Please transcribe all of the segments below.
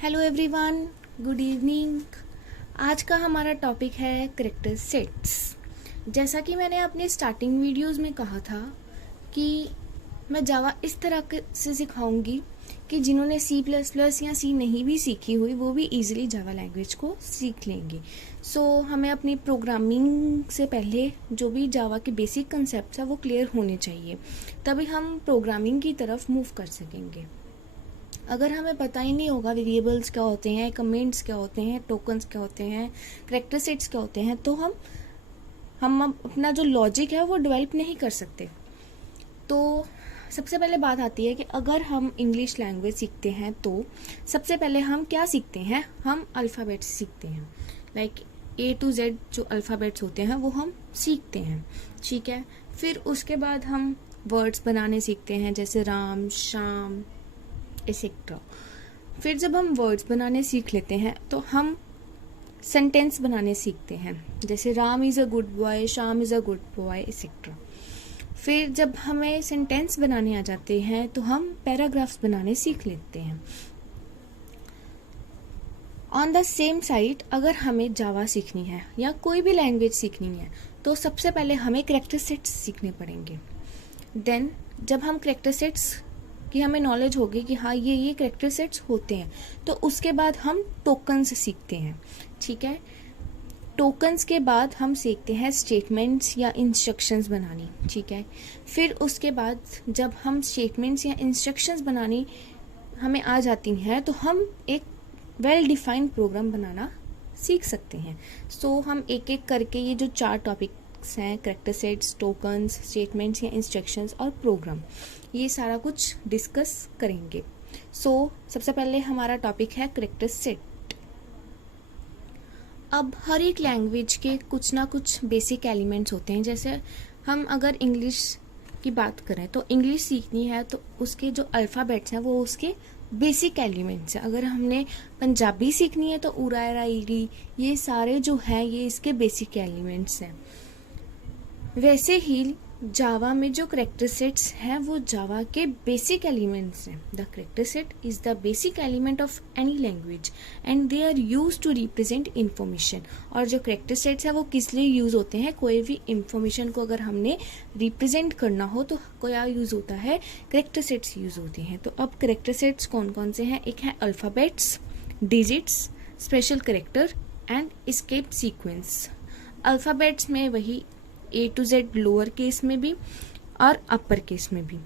Hello everyone, good evening. आज का हमारा टॉपिक है कैरेक्टर सेट्स। जैसा कि मैंने अपने स्टार्टिंग वीडियोस में कहा था कि मैं जावा इस तरह से सिखाऊंगी कि जिन्होंने सी प्लस प्लस या सी नहीं भी सीखी हुई वो भी इजीली जावा लैंग्वेज को सीख लेंगे। सो हमें अपनी प्रोग्रामिंग से पहले जो भी जावा के बेसिक कंसेप्ट है वो क्लियर होने चाहिए, तभी हम प्रोग्रामिंग की तरफ मूव कर सकेंगे। अगर हमें पता ही नहीं होगा वेरिएबल्स क्या होते हैं, कमेंट्स क्या होते हैं, टोकन्स क्या होते हैं, कैरेक्टर सेट्स क्या होते हैं, तो हम अपना जो लॉजिक है वो डेवलप नहीं कर सकते। तो सबसे पहले बात आती है कि अगर हम इंग्लिश लैंग्वेज सीखते हैं तो सबसे पहले हम क्या सीखते हैं, हम अल्फ़ाबेट्स सीखते हैं। लाइक A to Z जो अल्फ़ाबेट्स होते हैं वो हम सीखते हैं, ठीक है। फिर उसके बाद हम वर्ड्स बनाने सीखते हैं, जैसे राम, श्याम, एक्सेट्रा। फिर जब हम वर्ड्स बनाने सीख लेते हैं तो हम सेंटेंस बनाने सीखते हैं, जैसे Ram is a good boy, Shyam is a good boy, etcetera. फिर जब हमें सेंटेंस बनाने आ जाते हैं तो हम पैराग्राफ्स बनाने सीख लेते हैं। ऑन द सेम साइड अगर हमें जावा सीखनी है या कोई भी लैंग्वेज सीखनी है तो सबसे पहले हमें कैरेक्टर सेट्स सीखने पड़ेंगे। देन जब हम कैरेक्टर सेट्स कि हमें नॉलेज होगी कि हाँ ये कैरेक्टर सेट्स होते हैं, तो उसके बाद हम टोकन्स सीखते हैं, ठीक है। टोकन्स के बाद हम सीखते हैं स्टेटमेंट्स या इंस्ट्रक्शंस बनानी, ठीक है। फिर उसके बाद जब हम स्टेटमेंट्स या इंस्ट्रक्शंस बनानी हमें आ जाती हैं तो हम एक वेल डिफाइंड प्रोग्राम बनाना सीख सकते हैं। सो हम एक एक करके ये जो 4 टॉपिक्स हैं, कैरेक्टर सेट्स, टोकन्स, स्टेटमेंट्स या इंस्ट्रक्शंस और प्रोग्राम, ये सारा कुछ डिस्कस करेंगे। सबसे पहले हमारा टॉपिक है कैरेक्टर सेट। अब हर एक लैंग्वेज के कुछ ना कुछ बेसिक एलिमेंट्स होते हैं। जैसे हम अगर इंग्लिश की बात करें तो इंग्लिश सीखनी है तो उसके जो अल्फ़ाबेट्स हैं वो उसके बेसिक एलिमेंट्स हैं। अगर हमने पंजाबी सीखनी है तो उरा एरा ईरी, ये सारे जो हैं ये इसके बेसिक एलिमेंट्स हैं। वैसे ही जावा में जो कैरेक्टर सेट्स हैं वो जावा के बेसिक एलिमेंट्स हैं। The character set is the basic element of any language and they are use to represent information. और जो कैरेक्टर सेट्स हैं वो किस लिए यूज होते हैं, कोई भी इंफॉर्मेशन को अगर हमने रिप्रेजेंट करना हो तो क्या यूज होता है, कैरेक्टर सेट्स यूज होते हैं। तो अब कैरेक्टर सेट्स कौन कौन से हैं, एक है alphabets, digits, special character and escape sequence. Alphabets में वही A to Z lower case में भी और अपर केस में भी,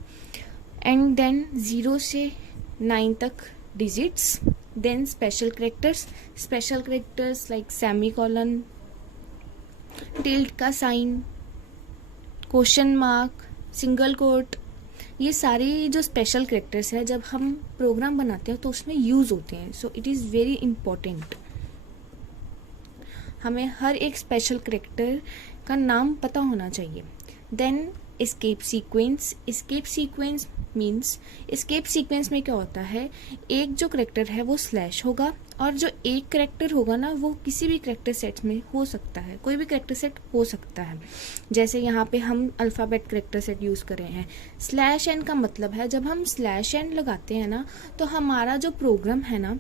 एंड देन 0 से 9 तक digits, then special characters like semicolon, tilde का sign, question mark, single quote, ये सारे जो स्पेशल कैरेक्टर्स है जब हम प्रोग्राम बनाते हैं तो उसमें यूज होते हैं। So it is very important. हमें हर एक स्पेशल कैरेक्टर का नाम पता होना चाहिए। Then escape sequence means escape sequence में क्या होता है, एक जो कैरेक्टर है वो स्लैश होगा और जो एक कैरेक्टर होगा ना वो किसी भी कैरेक्टर सेट में हो सकता है, कोई भी कैरेक्टर सेट हो सकता है। जैसे यहाँ पे हम अल्फ़ाबेट कैरेक्टर सेट यूज़ कर रहे हैं। स्लैश एन का मतलब है जब हम स्लैश एन लगाते हैं ना तो हमारा जो प्रोग्राम है ना,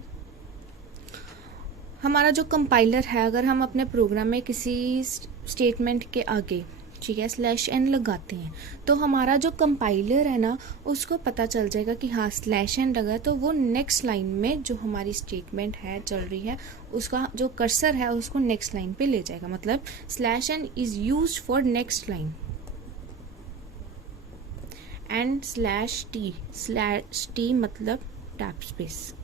हमारा जो कंपाइलर है, अगर हम अपने प्रोग्राम में किसी स्टेटमेंट के आगे, ठीक है, स्लैश एन लगाते हैं तो हमारा जो कंपाइलर है ना उसको पता चल जाएगा कि हाँ स्लैश एन लगा, तो वो नेक्स्ट लाइन में जो हमारी स्टेटमेंट है चल रही है उसका जो कर्सर है उसको नेक्स्ट लाइन पे ले जाएगा। मतलब slash N is used for next line. And slash T मतलब tab space,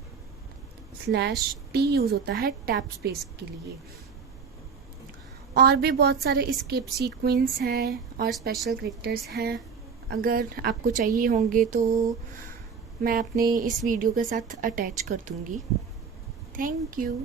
slash T use होता है टैब स्पेस के लिए। और भी बहुत सारे एस्केप सीक्वेंस हैं और स्पेशल कैरेक्टर्स हैं। अगर आपको चाहिए होंगे तो मैं अपने इस वीडियो के साथ अटैच कर दूंगी। Thank you.